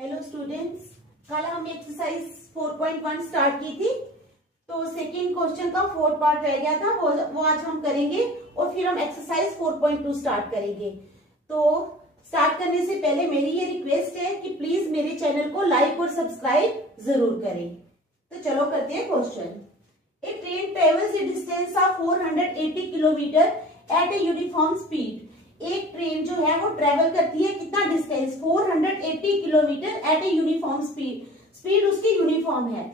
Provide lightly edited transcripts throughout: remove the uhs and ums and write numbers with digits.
Hello students, कल हम exercise 4.1 start की थी। तो सेकेंड क्वेश्चन का फोर्थ पार्ट रह गया था, वो आज हम करेंगे और फिर हम एक्सरसाइज 4.2 स्टार्ट करेंगे। तो स्टार्ट करने से पहले मेरी ये रिक्वेस्ट है कि प्लीज मेरे चैनल को लाइक और सब्सक्राइब जरूर करें। तो चलो करते हैं question. A train travels a distance of 480 kilometre at a uniform speed. एक ट्रेन जो है वो ट्रेवल करती है कितना distance, 480 kilometre at a uniform speed. Speed उसकी यूनिफॉर्म है।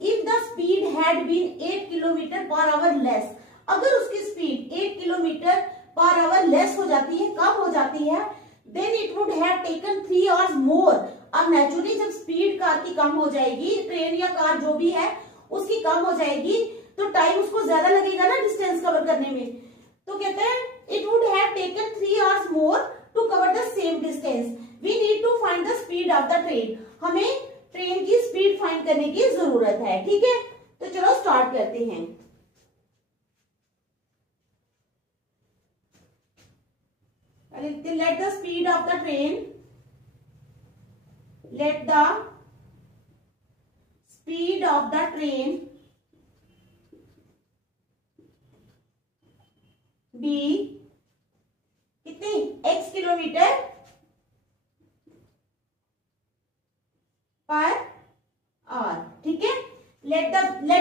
If the speed had been 8 kilometre per hour less, अगर उसकी speed 8 kilometre per hour less हो जाती है, कम हो जाती है, then it would have taken 3 hours मोर। अब नेचुरली जब स्पीड कार की कम हो जाएगी, ट्रेन या कार जो भी है उसकी कम हो जाएगी, तो टाइम उसको ज्यादा लगेगा ना डिस्टेंस कवर करने में। तो कहते हैं it would have taken 3 hours more to cover the same distance. We need to find the speed of the train. हमें ट्रेन की स्पीड फाइंड करने की जरूरत है, ठीक है। तो चलो स्टार्ट करते हैं। Let the speed of the train, let the speed of the train be कितनी x किलोमीटर पर आवर, ठीक है। Let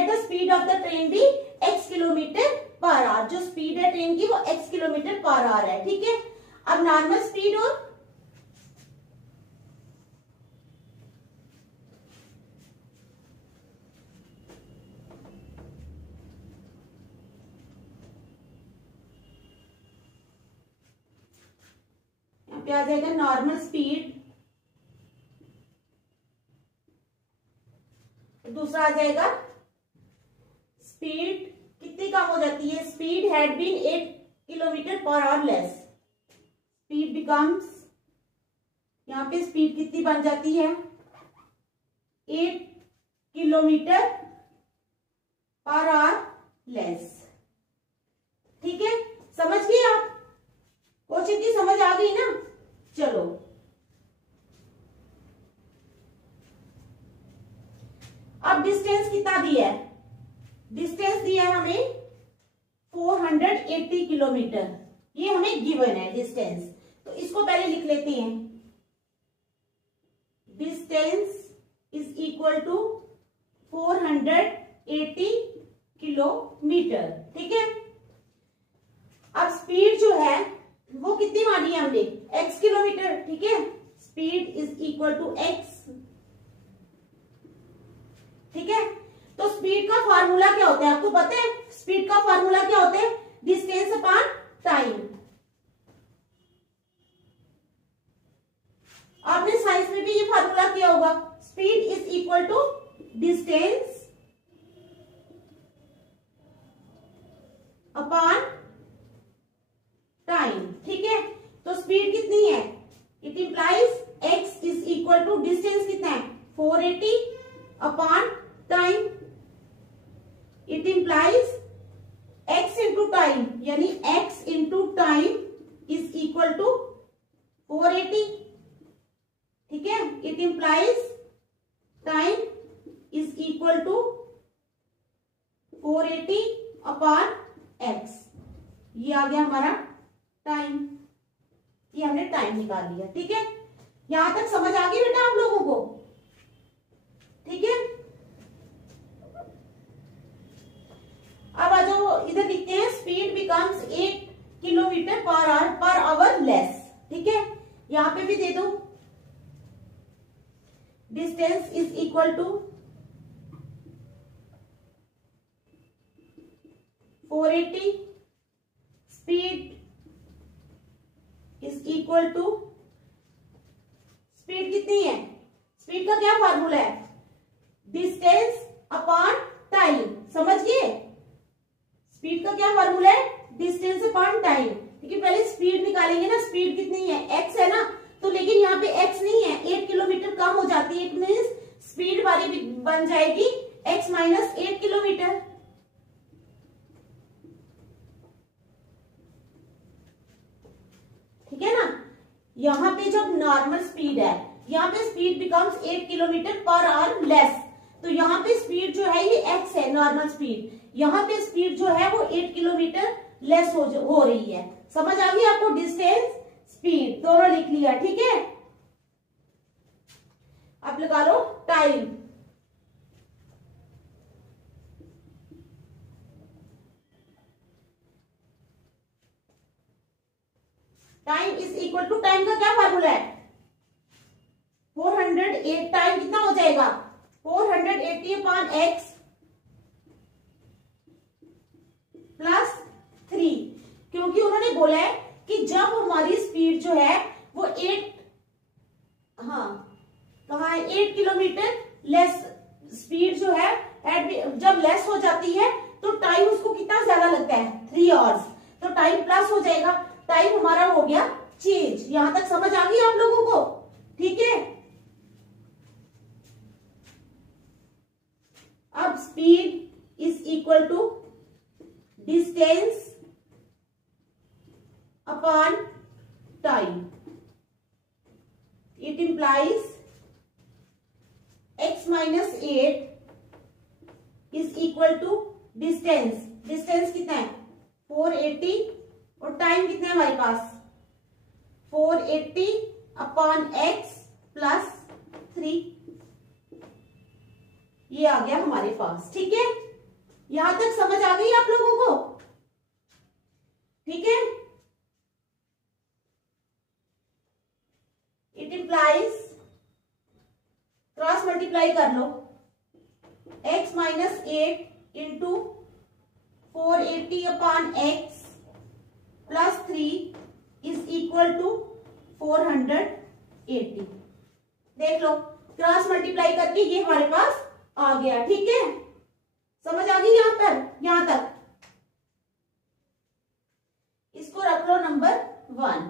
the speed of the train be x kilometre per hour. जो स्पीड है ट्रेन की वो x kilometre per our है, ठीक है। अब नॉर्मल स्पीड और पे आ जाएगा नॉर्मल स्पीड, दूसरा आ जाएगा स्पीड कितनी कम हो जाती है, speed had been 8 kilometre per hour less. Speed becomes, यहां पे स्पीड कितनी बन जाती है 8 किलोमीटर पर आवर लेस, ठीक है। समझ गए आप? क्वेश्चन की समझ आ गई ना? चलो अब डिस्टेंस कितना दिया है, डिस्टेंस दिया है हमें 480 किलोमीटर, ये हमें गिवन है डिस्टेंस। तो इसको पहले लिख लेते हैं। Distance is equal to 480 kilometre, ठीक है। अब स्पीड जो है वो कितनी मानी है हमने, x किलोमीटर, ठीक है। Speed is equal to x, ठीक है। तो स्पीड का फार्मूला क्या होता है आपको पता है? स्पीड का फार्मूला क्या होता है? Distance upon time. आपने साइंस में भी ये फार्मूला किया होगा। Speed is equal to distance upon time, ठीक है। तो स्पीड कितनी है? It implies x is equal to distance कितना है 480 upon time. It implies x into time, यानी x into time is equal to 480, ठीक है। It implies time is equal to 480 upon x। ये आ गया हमारा टाइम, ये हमने टाइम निकाल लिया, ठीक है। यहां तक समझ आ गई बेटा आप लोगों को, ठीक है। अब आ जाओ इधर लिखते हैं speed becomes 8 kilometre per hour less, ठीक है। यहां पे भी दे दो distance is equal to 480, speed is equal to, speed कितनी है, स्पीड का क्या फार्मूला है, डिस्टेंस अपॉन टाइम। समझ गए? स्पीड का क्या फार्मूला है, डिस्टेंस अपॉन टाइम, ठीक है। पहले स्पीड निकालेंगे ना, स्पीड कितनी है x है ना, तो लेकिन यहाँ पे x नहीं है, 8 किलोमीटर कम हो जाती है, इट मीन्स स्पीड वाली बन जाएगी x माइनस 8 किलोमीटर, ठीक है ना। यहां पे जब नॉर्मल स्पीड है, यहाँ पे speed becomes 8 kilometre per hour less. तो यहाँ पे स्पीड जो है ये x है, नॉर्मल स्पीड। यहाँ पे स्पीड जो है वो 8 किलोमीटर लेस हो रही है। समझ आ गई आपको? डिस्टेंस, स्पीड दोनों लिख लिया, ठीक है। अब लगा लो time. Time is equal to, time का क्या फार्मूला है? 408 टाइम कितना हो जाएगा? 480 अपॉन x प्लस 3, क्योंकि उन्होंने बोला है कि जब हमारी स्पीड जो है वो 8 किलोमीटर लेस, स्पीड जो है जब लेस हो जाती है तो टाइम उसको कितना ज्यादा लगता है? 3 आवर्स। तो टाइम प्लस हो जाएगा, टाइम हमारा हो गया चेंज। यहां तक समझ आ गई आप लोगों को? ठीक है। अब speed is equal to distance upon time. It implies x minus 8 is equal to distance. Distance कितना है? 480 और टाइम कितना है हमारे पास? 480 अपॉन x प्लस 3। ये आ गया हमारे पास, ठीक है। यहां तक समझ आ गई आप लोगों को? ठीक है। इट इंप्लाइज, क्रॉस मल्टीप्लाई कर लो, x minus 8 into 480 upon x plus 3 is equal to 480। देख लो, क्रॉस मल्टीप्लाई करके ये हमारे पास आ गया, ठीक है। समझ आ गई यहां पर? यहां तक इसको रख लो नंबर 1।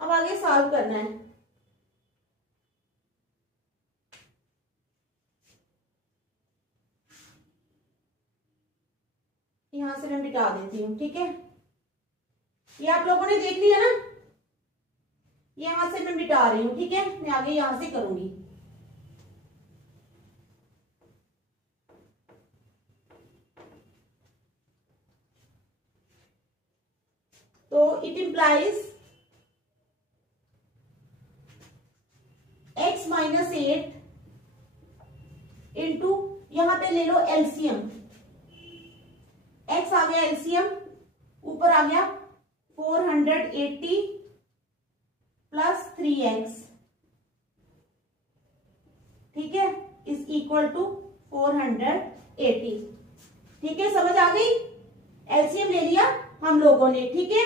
अब आगे सॉल्व करना है। यहां से मैं मिटा देती हूँ, ठीक है। ये आप लोगों ने देख लिया ना? यहां से मैं मिटा रही हूं, ठीक है। मैं आगे यहां से करूंगी। तो it implies x minus 8 into, यहां पे ले लो एलसीएम। x आ गया एलसीएम, ऊपर आ गया 480 प्लस 3x, ठीक है, इज इक्वल टू 480। ठीक है, समझ आ गई? एलसीएम ले लिया हम लोगों ने, ठीक है।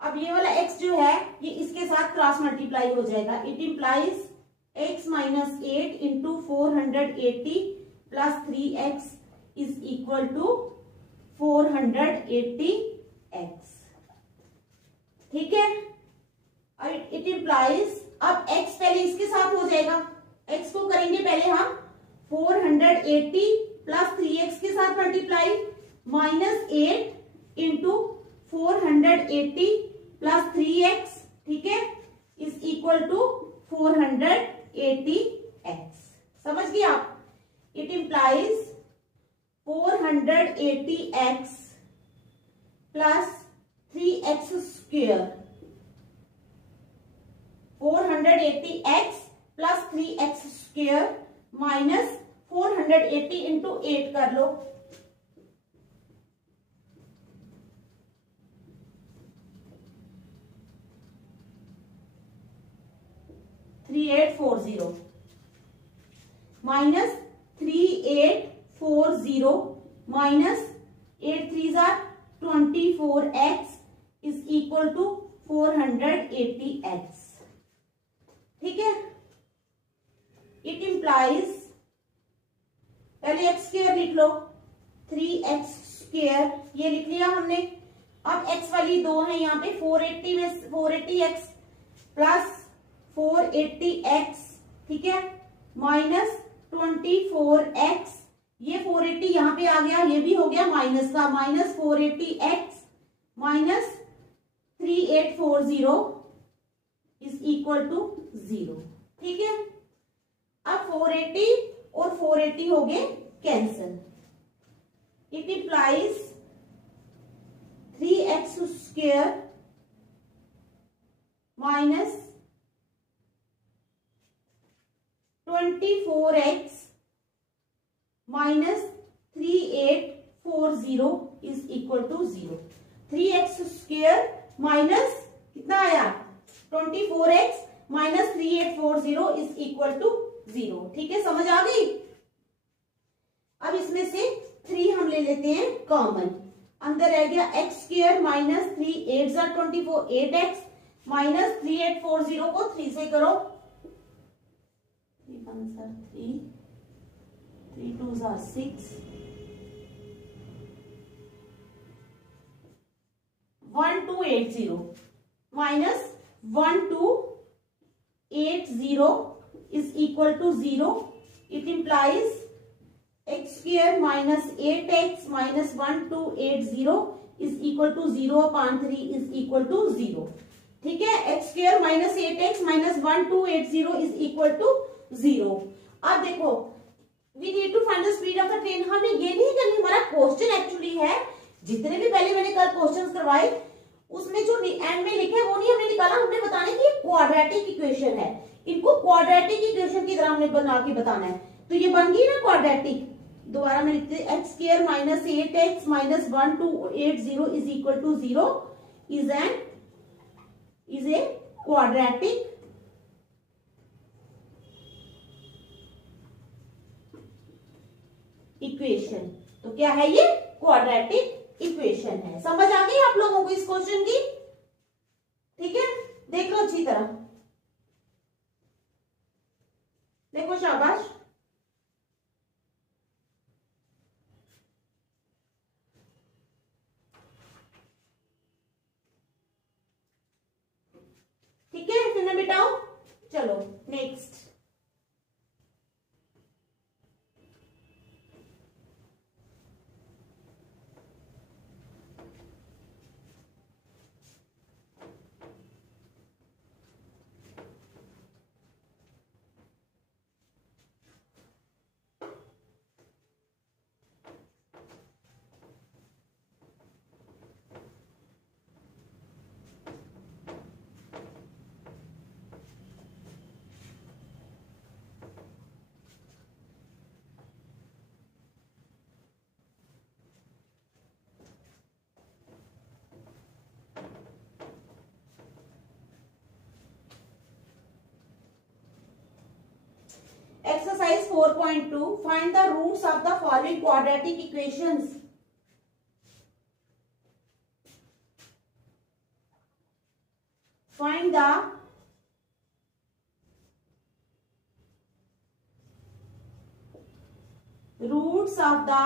अब ये वाला x जो है ये इसके साथ क्रॉस मल्टीप्लाई हो जाएगा। It implies x minus 8 into 480 plus 3x is equal to 480x, ठीक है। इट इंप्लाइज, अब x पहले इसके साथ हो जाएगा, x को करेंगे पहले हम 480 प्लस 3x के साथ multiply, minus 8 into 480 plus 3x, ठीक है, इज इक्वल टू 480x। समझ गए आप? It implies 480x plus 3x square, 480x plus 3x square minus 480 into 8 कर लो, 3840 minus 3840 minus 8 3s are 24x is equal to 480x, ठीक है। इट इंप्लाइज, पहले x स्क्वायर लिख लो, 3x स्क्वायर ये लिख लिया हमने। अब x वाली 2 है यहाँ पे, 480 में 480x प्लस 480x, ठीक है, माइनस 24x, ये 480 यहाँ पे आ गया, ये भी हो गया माइनस का, minus 480x minus 3840 is equal to 0। ठीक है, अब 480 और 480 हो गए cancel. It implies 3x square minus 24x minus 3840 is equal to 0। 3x square minus कितना आया 24x minus 3840 is equal to 0। ठीक है, समझ आ गई। अब इसमें से 3 हम ले लेते हैं कॉमन, अंदर रह गया x square minus 3 8 jar 24 8x minus 3840 को 3 से करो, 3 1 jar 3 3 2 jar 6 1280 minus 1280 is equal to 0. It implies x square minus 8x minus 1280 is equal to 0 upon 3 is equal to 0. ठीक है, x square minus 8x minus 1280 is equal to 0. अब देखो, we need to find the speed of the train. हमें ये नहीं करनी, हमारा question actually है, जितने भी पहले मैंने कल क्वेश्चंस करवाए उसमें जो एंड में लिखा है वो नहीं हमने निकाला, हमने बताना है कि क्वाड्रेटिक इक्वेशन है, इनको क्वाड्रेटिक इक्वेशन की तरह हमने बना के बताना है। तो ये बन गई ना क्वाड्रेटिक। दोबारा मैं लिखते हैं x square minus 8x minus 1280 is equal to 0 is a quadratic equation. तो क्या है ये? क्वाड्रेटिक इक्वेशन है। समझ आ गई आप लोगों को इस क्वेश्चन की? ठीक है, देख लो अच्छी तरह, देखो, शाबाश। ठीक है, फिर ना बिटाओ। चलो next. Exercise 4.2. Find the roots of the following quadratic equations. Find the roots of the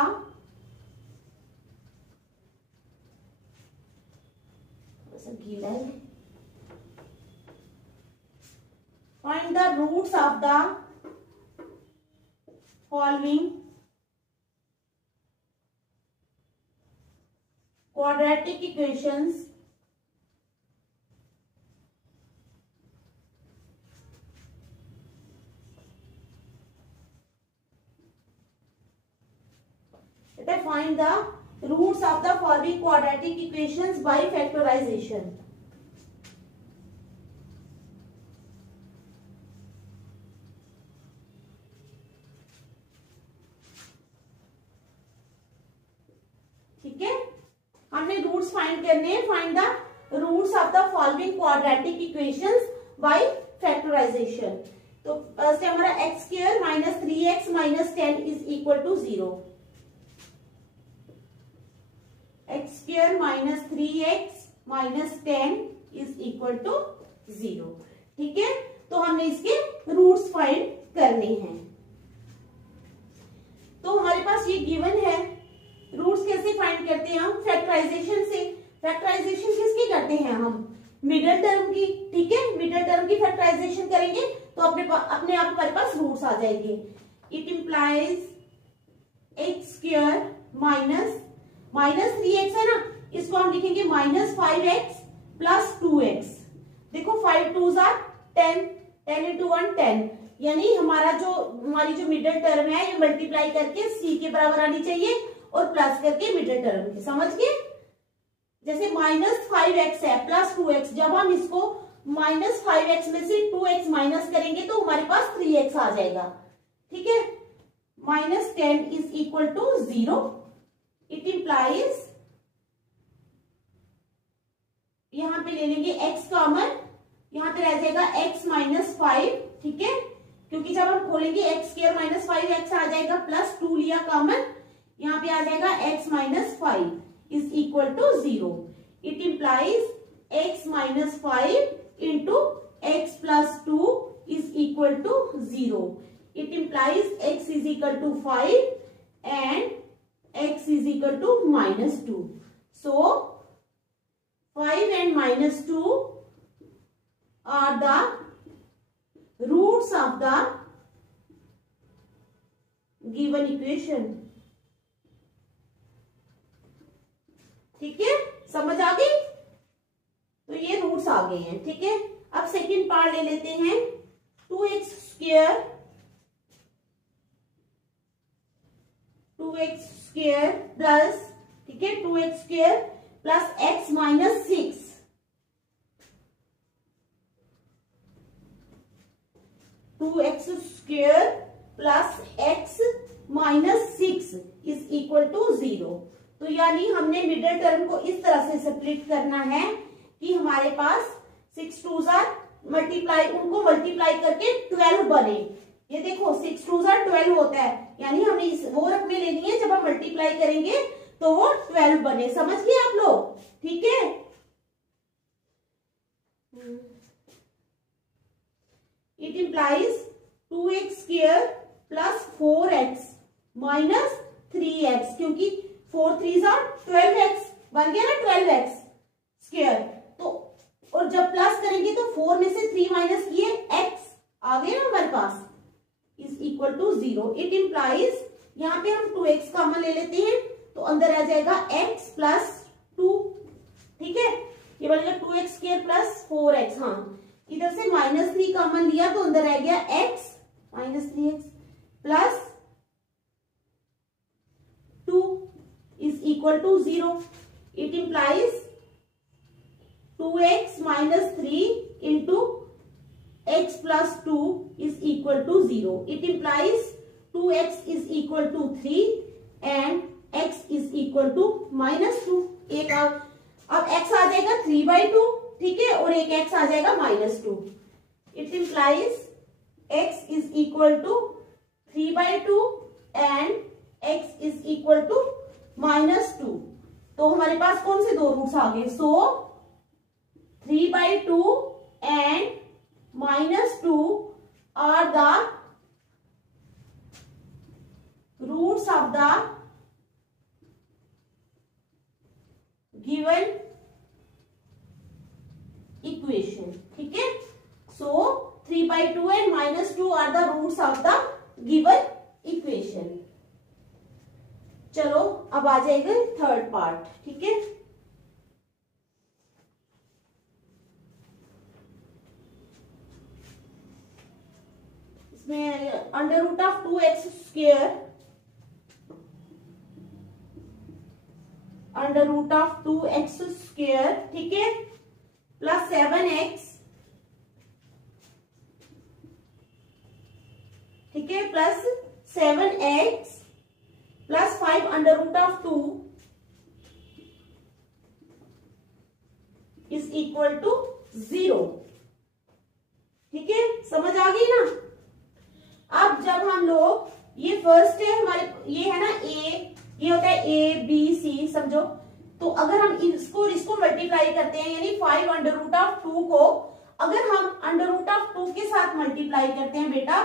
गीला है। Find the roots of the following quadratic equations find the roots of the following quadratic equations by factorization. ठीक है, हमने roots find करने हैं। Find the roots of the following quadratic equations by factorisation. तो first है हमारा x square minus 3x minus 10 is equal to 0। X square minus 3x minus 10 is equal to 0। ठीक है, तो हमने इसके रूट्स फाइंड करने हैं। तो हमारे पास ये गिवन है। रूट्स कैसे फाइंड करते हैं हम? फैक्टराइजेशन से। फैक्टराइजेशन किसकी करते हैं हम? मिडिल टर्म की। ठीक है, मिडिल टर्म की फैक्टराइजेशन करेंगे तो अपने आप हमारे पास रूट्स आ जाएंगे। It implies x square minus 3x है ना, इसको हम लिखेंगे माइनस 5x प्लस 2x। देखो 5 2 जार 10, 10 इंटू 1 10, यानी हमारी जो मिडिल टर्म है ये मल्टीप्लाई करके c के बराबर आनी चाहिए और प्लस करके मिडिल टर्म की, समझ गए। जैसे -5x है प्लस 2x, जब हम इसको -5x में से 2x माइनस करेंगे तो हमारे पास 3x आ जाएगा, ठीक है। -10 is equal to 0। It implies, यहां पे ले लेंगे x कॉमन, यहां पे रह जाएगा x -5, ठीक है, क्योंकि जब हम खोलेंगे x² -5x आ जाएगा, प्लस 2 लिया कॉमन, यहां पे आ जाएगा x -5 is equal to 0। It implies x -5 into x plus 2 is equal to 0। It implies x is equal to 5 and x is equal to -2। So 5 and -2 are the roots of the given equation। ठीक है, समझ आ गई। तो ये roots आ गए हैं, ठीक है। अब सेकंड पार्ट ले लेते हैं। 2x स्क्वायर प्लस, ठीक है, 2x square plus x -6, 2x square plus x -6 is equal to 0। तो यानी हमने मिडिल टर्म को इस तरह से स्प्लिट करना है कि हमारे पास 6 2 उनको मल्टीप्लाई करके 12 बने। ये देखो 6 2 12 होता है, यानी हमने वो रकमें लेनी है जब हम मल्टीप्लाई करेंगे तो वो 12 बने, समझ गए आप लोग, ठीक है। It implies 2x square plus 4x minus 3x, क्योंकि 4 3 12x बन गया ना, 12x स्क्वायर। तो और जब प्लस करेंगे तो 4 में से 3 माइनस किए x आ गया ना हमारे पास, is equal to 0। It implies, यहाँ पे हम 2x कॉमन ले लेते हैं तो अंदर आ जाएगा x प्लस 2, ठीक है, ये बनेगा 2x स्क्वायर प्लस 4x। हाँ, इधर से -3 कॉमन लिया तो अंदर रह गया x -3x plus 2 is equal to 0। It implies 2x -3 into x plus 2 is equal to 0। It implies 2x is equal to 3 and x is equal to -2। एक अब x आ जाएगा 3/2, ठीक है, और एक x आ जाएगा -2। It implies x is equal to 3/2 and x is equal to -2। तो हमारे पास कौन से दो रूट्स आ गए? सो 3/2 and -2 are the roots of the given equation, ठीक है। So 3/2 and -2 are the roots of the given equation। चलो अब आ जाएगा थर्ड पार्ट, ठीक है। इसमें under root of 2x square, under root of 2x square, ठीक है, प्लस 7x, ठीक है, plus 7x plus 5 under root of 2 is equal to 0, ठीक है, समझ आ गई ना। अब जब हम लोग, ये फर्स्ट है हमारे, ये है ना a, ये होता है a b c, समझो। तो अगर हम इसको मल्टीप्लाई करते हैं, यानी 5 अंडर रूट ऑफ 2 को अगर हम अंडर रूट ऑफ 2 के साथ मल्टीप्लाई करते हैं बेटा,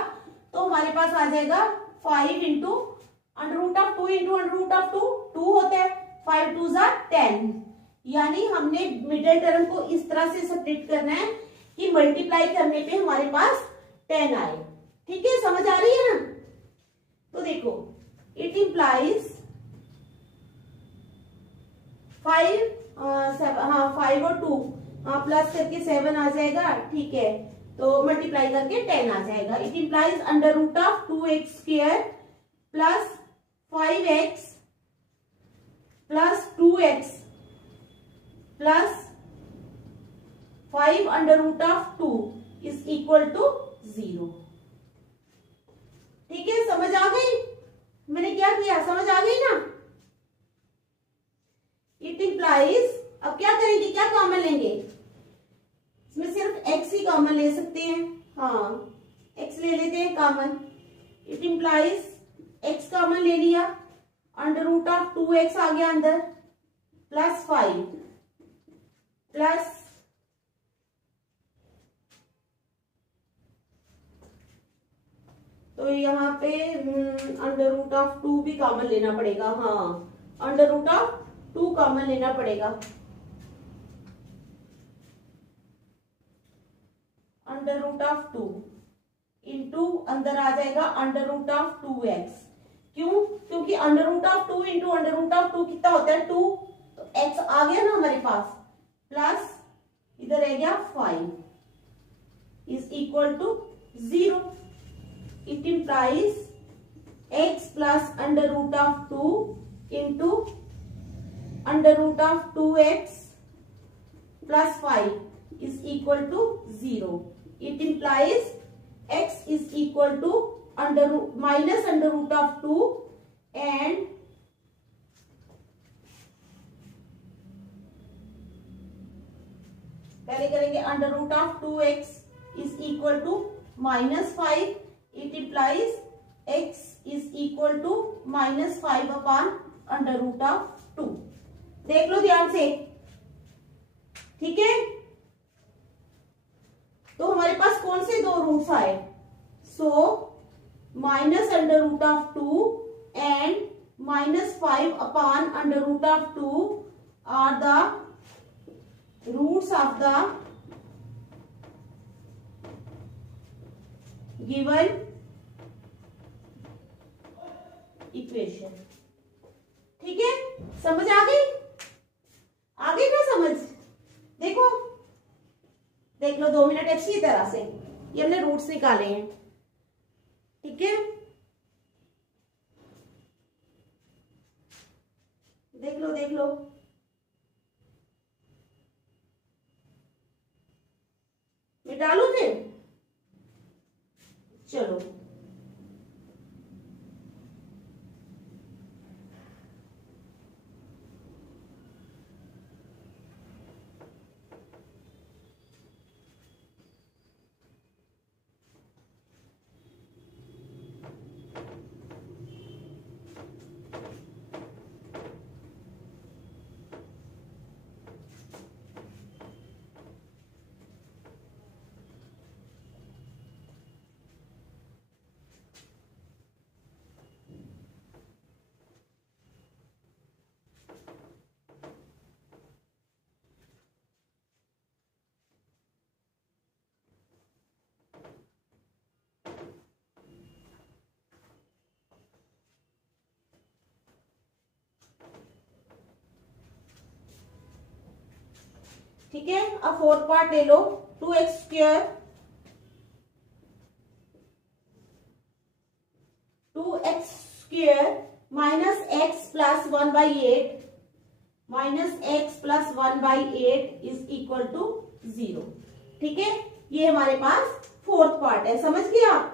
तो हमारे पास आ जाएगा 5 into under root of 2 into under root of 2, 2 होता है, 5 2 10। यानी हमने मिडिल टर्म को इस तरह से स्प्लिट करना है कि मल्टीप्लाई करने पे हमारे पास 10 आए, ठीक है, समझ आ रही है ना। तो देखो इट इंप्लाइज 5 और 2 हाँ प्लस करके 7 आ जाएगा, ठीक है, तो मल्टीप्लाई करके 10 आ जाएगा। It implies under root of 2x square plus 5x plus 2x plus 5 under root of 2 is equal to 0। ठीक है, समझ आ गई मैंने क्या किया, समझ आ गई ना। इट इम्प्लाइज, अब क्या करेंगे, क्या कॉमन लेंगे, इसमें सिर्फ x ही कॉमन ले सकते हैं, हाँ x ले लेते हैं common. It implies x common ले लिया, अंडर रूट ऑफ 2x आ गया अंदर, प्लस 5 प्लस तो यहाँ पे अंडर रूट ऑफ 2 भी कॉमन लेना पड़ेगा, हाँ अंडर रूट ऑफ 2 कॉमन लेना पड़ेगा। अंडर रूट ऑफ 2 इंटू अंदर आ जाएगा अंडर रूट ऑफ 2x, क्यों, क्योंकि under root of 2 into under root of 2 कितना होता है 2, तो x आ गया ना हमारे पास, प्लस इधर रह गया 5 is equal to 0। It implies x plus under root of 2 into under root of 2x plus 5 is equal to 0। It implies x is equal to minus under root of 2 and पहले करेंगे under root of 2x is equal to minus 5. It implies x is equal to minus 5 upon under root of 2. देख लो ध्यान से, ठीक है। तो हमारे पास कौन से दो रूट्स आए, so minus under root of 2 and minus 5 upon under root of 2 are the roots of the given equation. ठीक है, समझ आ गई, आ गई ना समझ। देखो देख लो 2 मिनट अच्छी तरह से, ये हमने रूट्स निकाले हैं, ठीक है। देख लो देख लो, मिटा लो फिर, चलो ठीक है। अब फोर्थ पार्ट ले लो, 2x square 2x square minus x plus 1/8 minus x plus 1/8 is equal to 0। ठीक है, ये हमारे पास फोर्थ पार्ट है, समझ गए आप।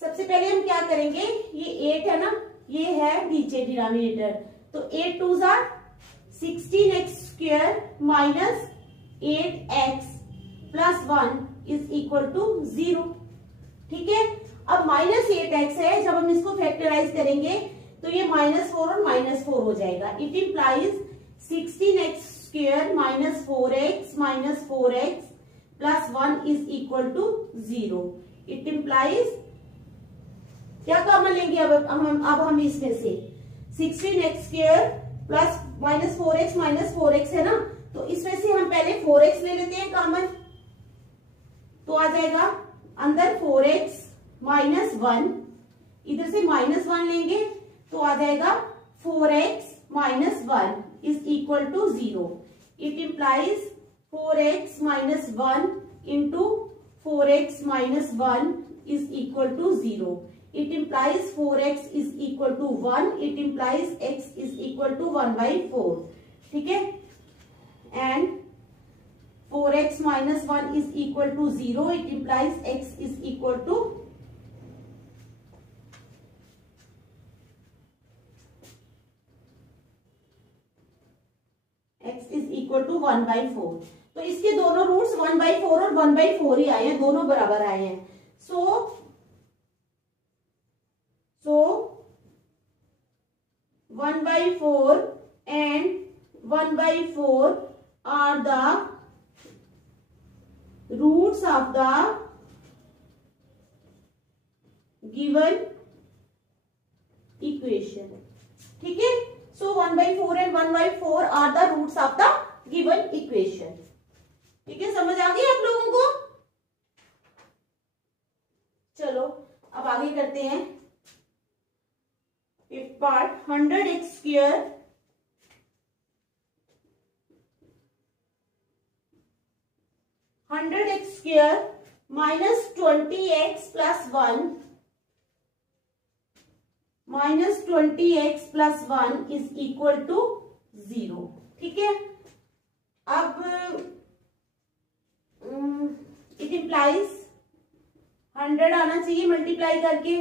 सबसे पहले हम क्या करेंगे, ये 8 है ना, ये है नीचे डिनोमिनेटर, तो 8 2 जार 16x square minus 8x plus 1 is equal to 0। ठीक है, अब माइनस 8x है, जब हम इसको फैक्टराइज करेंगे तो ये -4 और -4 हो जाएगा। It implies 16x square minus 4x plus 1 is equal to 0। It implies क्या कॉमन लेंगे अब हम इसमें से 16x स्क्वायर प्लस -4x है ना, तो इसमें से हम पहले 4x ले लेते हैं कॉमन, तो आ जाएगा अंदर 4x माइनस 1, इधर से -1 लेंगे तो आ जाएगा 4x minus 1 is equal to 0। It implies 4x minus 1 into 4x minus 1 is equal to 0. It implies 4x is equal to 1. It implies x is equal to 1 by 4. ठीक है, and 4x minus 1 is equal to 0. It implies x is equal to x is equal to 1 by 4. तो इसके दोनों roots 1 by 4 और 1 by 4 ही आए हैं, दोनों बराबर आए हैं. So 1 by 4 and 1 by 4 are the roots of the given equation. ठीक है, so 1 by 4 and 1 by 4 are the roots of the given equation. ठीक है, समझ आ गई आप लोगों को? चलो अब आगे करते हैं. Fifth part, 100x square minus 20x plus 1 minus 20x plus 1 is equal to 0. ठीक है, अब इट इम्प्लाइज 100 आना चाहिए मल्टीप्लाई करके.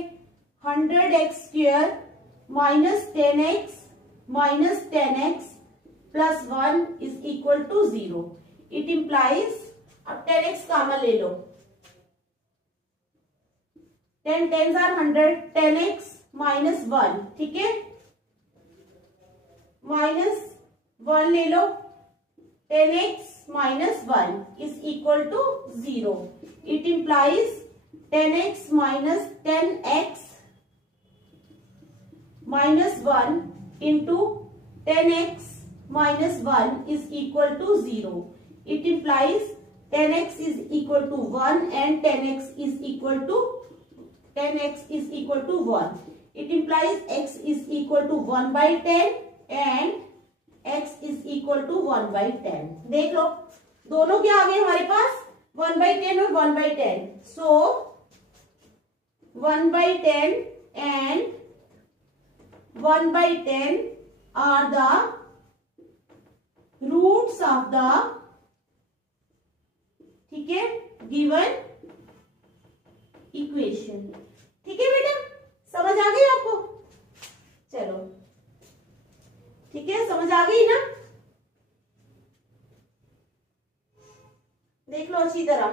100x square minus 10x plus 1 is equal to 0. It implies, अब 10x कॉमन ले लो, 10 10s are 100, 10x माइनस 1. ठीक है, माइनस 1 ले लो, 10x minus 1 is equal to 0. It implies 10x minus 10x minus 1 into 10x minus 1 is equal to 0. It implies 10x is equal to 1 and 10x is equal to 1. It implies x is equal to 1 by 10 and x is equal to 1 by 10. देख लो, दोनों क्या आ गए हमारे पास, 1 by 10 और 1 by 10. So 1 by 10 and 1 by 10 are the roots of the, ठीक है, given equation. ठीक है बेटा, समझ आ गई आपको? चलो ठीक है, समझ आ गई ना? देख लो अच्छी तरह.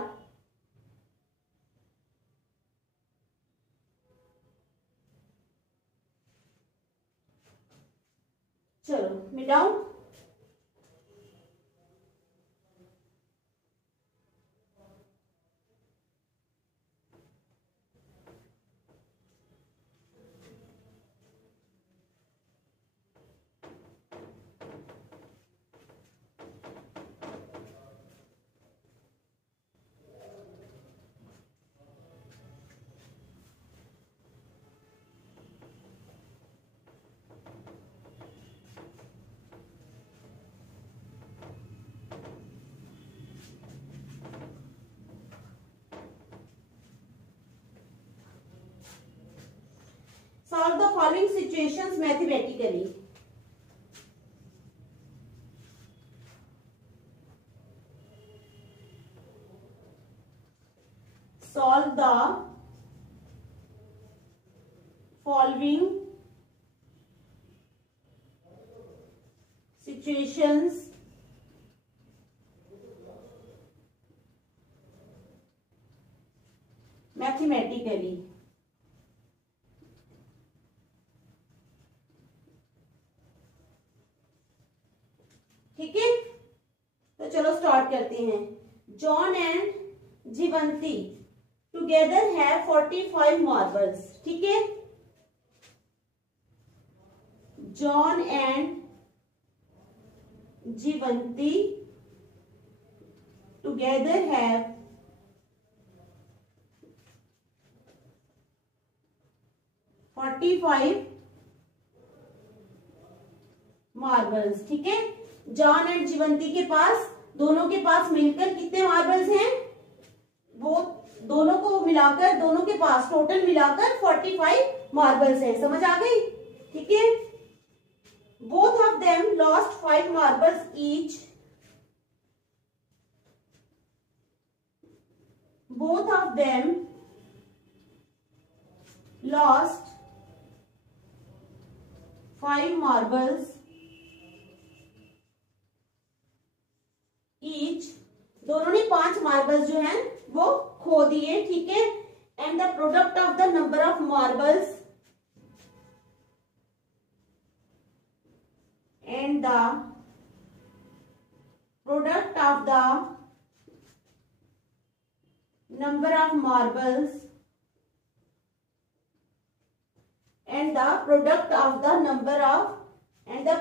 चलो मिटाओ. Solve the following situations mathematically. Solve the following situations mathematically. ठीक है, तो चलो स्टार्ट करते हैं. John and Jeevanti together have 45 marbles. ठीक है, John and Jeevanti together have 45 marbles. ठीक है, जॉन एंड जीवंती के पास दोनों के पास मिलकर कितने मार्बल्स हैं? वो दोनों को मिलाकर, दोनों के पास टोटल मिलाकर 45 मार्बल्स हैं। समझ आ गई? ठीक है। Both of them lost 5 marbles each. Both of them lost 5 marbles each. दोनों ने 5 मार्बल्स जो हैं वो खो दिए। ठीक है। And the product of the number of marbles and the product of the number of marbles and the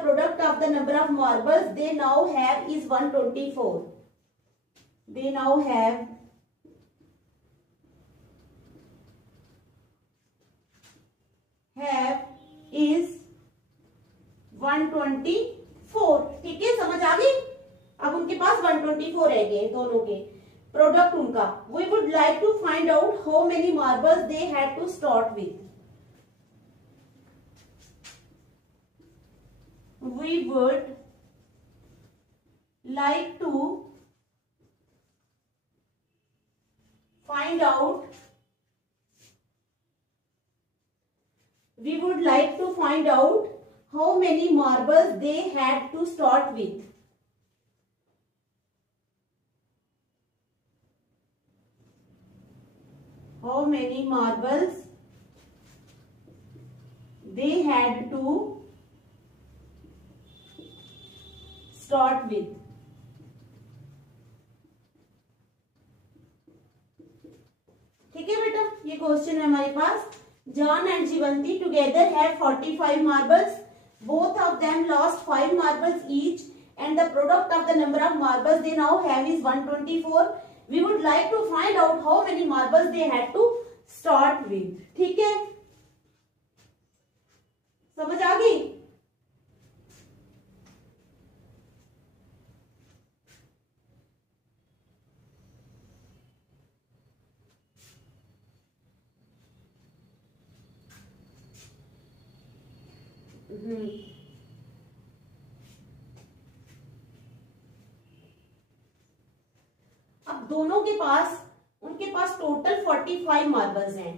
product of the number of marbles they now have is 124. They now have is 124। ठीक है, समझ आ गई? अब उनके पास 124 रह गए दोनों के। प्रोडक्ट उनका, we would like to find out how many marbles they had to start with. We would like to find out how many marbles they had to start with. How many marbles they had to start with. ठीक है बेटा, ये question है हमारे पास। John and Jivanti together have 45 marbles. Both of them lost 5 marbles each and the product of the number of marbles they now have is 124. We would like to find out how many marbles they had to start with. ठीक है, समझ आ गई? अब दोनों के पास, उनके पास टोटल 45 मार्बल्स हैं।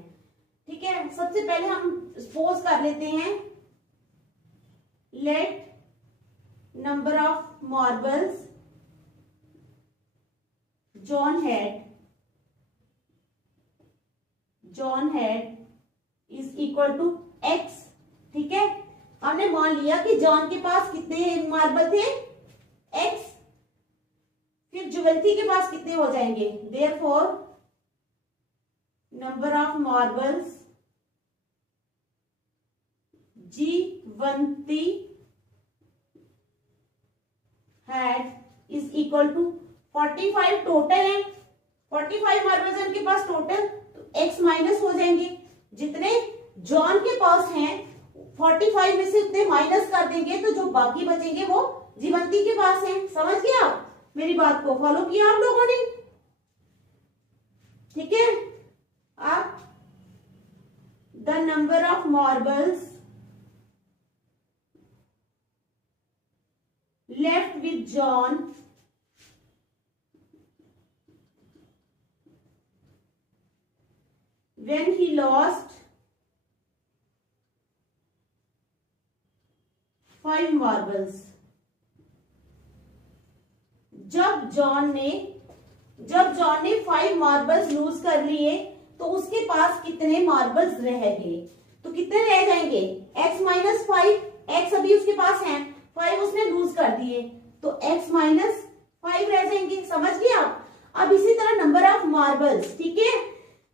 ठीक है, सबसे पहले हम सपोज कर लेते हैं, let number of marbles John had is equal to x. ठीक है, हमने मान लिया कि जॉन के पास कितने मार्बल थे? एक्स। फिर जुवेंती के पास कितने हो जाएंगे? Therefore number of marbles Jeevanti had is equal to 45 total है। 45 मार्बल्स है उनके पास टोटल, तो एक्स माइनस हो जाएंगे। जितने जॉन के पास हैं 45 में से उतने माइनस कर देंगे तो जो बाकी बचेंगे वो जीवंती के पास हैं। समझ गया आप मेरी बात को? फॉलो किया आप लोगों ने? ठीक है। अब the number of marbles left with John when he lost 5 marbles। जब जॉन ने 5 मार्बल्स लूज कर लिए तो उसके पास कितने मार्बल्स रह गए? तो कितने रह जाएंगे? x minus 5। x अभी उसके पास है, 5 उसने लूज कर दिए तो x माइनस 5 रह जाएंगे। समझ गए आप? अब इसी तरह नंबर ऑफ मार्बल्स, ठीक है,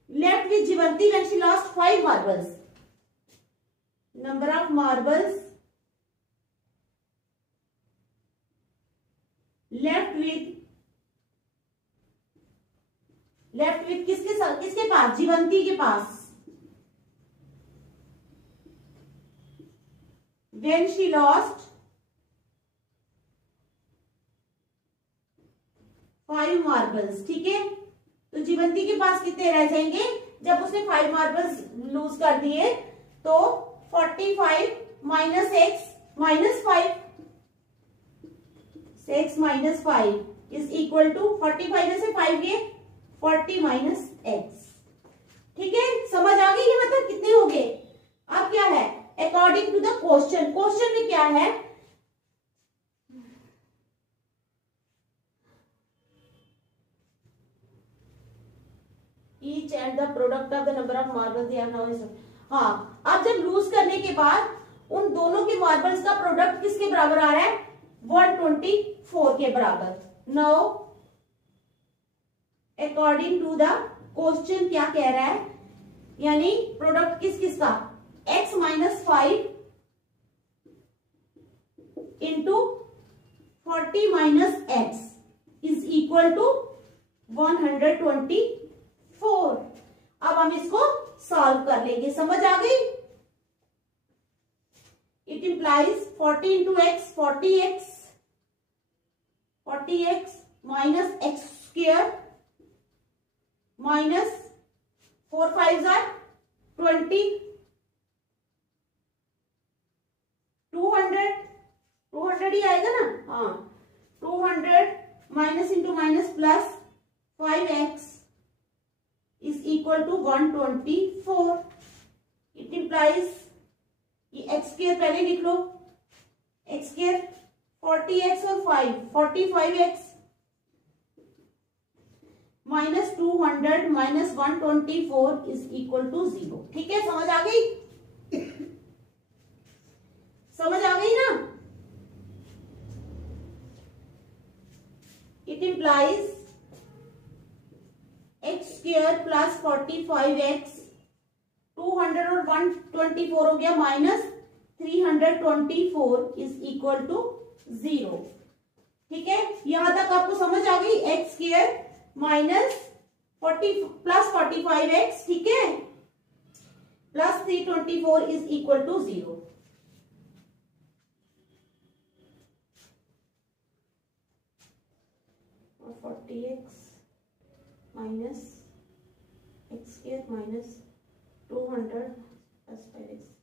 left with Jeevanti when she lost 5 marbles. Number of marbles left with किसके पास? जीवंती के पास। When she lost 5 मार्बल्स, ठीक है। तो जीवंती के पास कितने रह जाएंगे जब उसने 5 मार्बल्स लूज कर दिए? तो 45 minus x minus 5, x minus 5 is equal to 45 में से 5 गए 40 माइनस एक्स, ठीक है। समझ आ गई? ये मतलब कितने हो गए? अब क्या है, according to the question, question में क्या है, each and the product of the number of marbles they are now. हाँ, अब जब लूज करने के बाद उन दोनों के मार्बल्स का प्रोडक्ट किसके बराबर आ रहा है? 124 के बराबर। Now according to the question क्या कह रहा है, यानी प्रोडक्ट किस किस का? x minus 5 into 40 minus x is equal to 124। अब हम इसको सॉल्व कर लेंगे। समझ आ गई? It implies 40 into x 40x minus x square minus 4 5 20, 200 ही आएगा ना? हाँ, 200 minus into minus plus 5x is equal to 124। It implies, ये एक्स स्क्वायर पहले लिख लो, एक्स स्क्वायर 40x और 5 45x minus 200 minus 124 is equal to 0। ठीक है, समझ आ गई? समझ आ गई ना? It implies x square plus 45x 200 और 124 हो गया माइनस 324 इज इक्वल टू 0। ठीक है, यहां तक आपको समझ आ गई? X square minus 40 plus 45x, ठीक है, प्लस 324 इज इक्वल टू 0। और 40x minus x square minus 200 plus 5x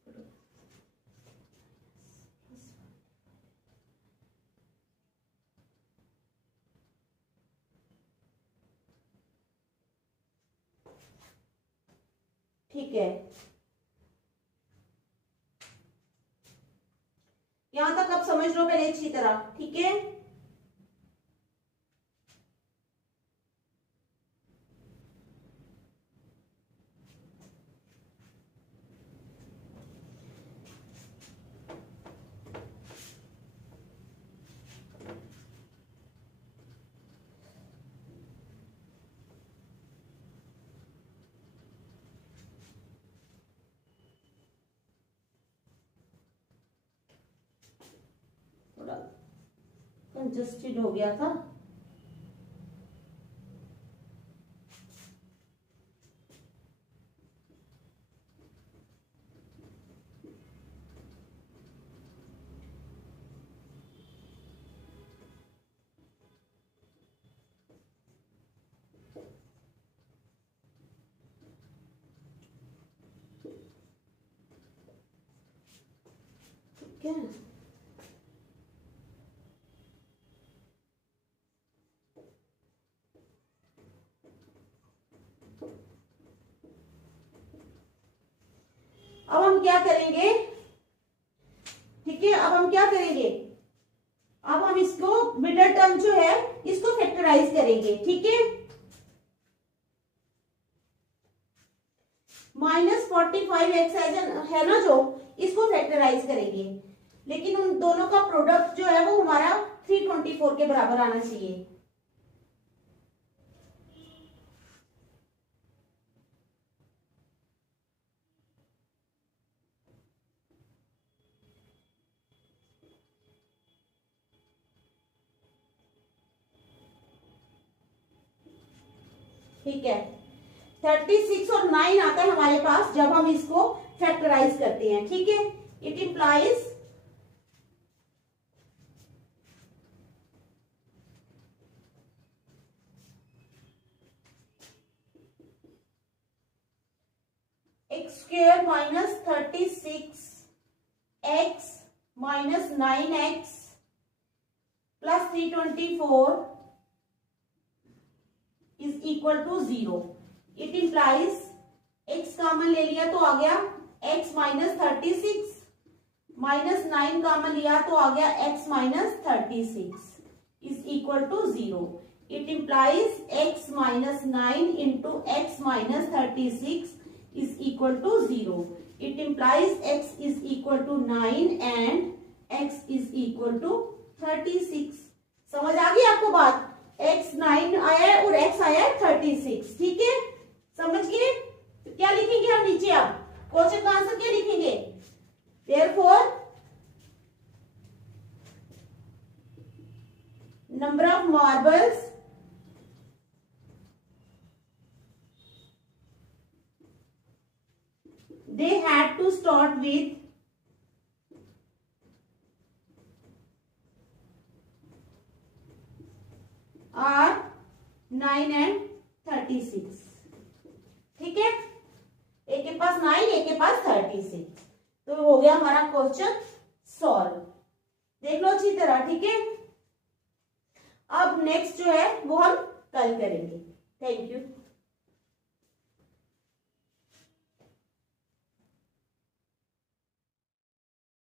ठीक है। यहां तक आप समझ लो पहले अच्छी तरह, ठीक है। कंजस्टेड हो गया था। ठीक है, अब हम क्या करेंगे? ठीक है, अब हम क्या करेंगे? अब हम इसको मिडल टर्म जो है इसको फैक्टराइज करेंगे। ठीक है, माइनस 45x है ना, जो इसको फैक्टराइज करेंगे, लेकिन उन दोनों का प्रोडक्ट जो है वो हमारा 324 के बराबर आना चाहिए। ठीक है, 36 और 9 आता है हमारे पास जब हम इसको फैक्टराइज करते हैं। ठीक है, it implies square minus 36 x minus 9x plus 324 is equal to 0। It implies x common ले लिया तो आ गया x माइनस 36 माइनस 9 कॉमन लिया तो आ गया x minus 36 is equal to 0। It implies x minus 9 into x minus 36 is equal to 0। It implies x is equal to 9 and x is equal to 36। समझ आ गई आपको बात? x 9 आया है और x आया है 36। ठीक है, समझ गए? तो क्या लिखेंगे हम नीचे? आप क्वेश्चन का आंसर क्या लिखेंगे? Therefore, number of marbles they had to start with are 9 and 36। ठीक है, एक के पास 9, एक के पास 36। तो हो गया हमारा क्वेश्चन सॉल्व। देख लो अच्छी तरह। ठीक है, अब नेक्स्ट जो है वो हम कल करेंगे। Thank you.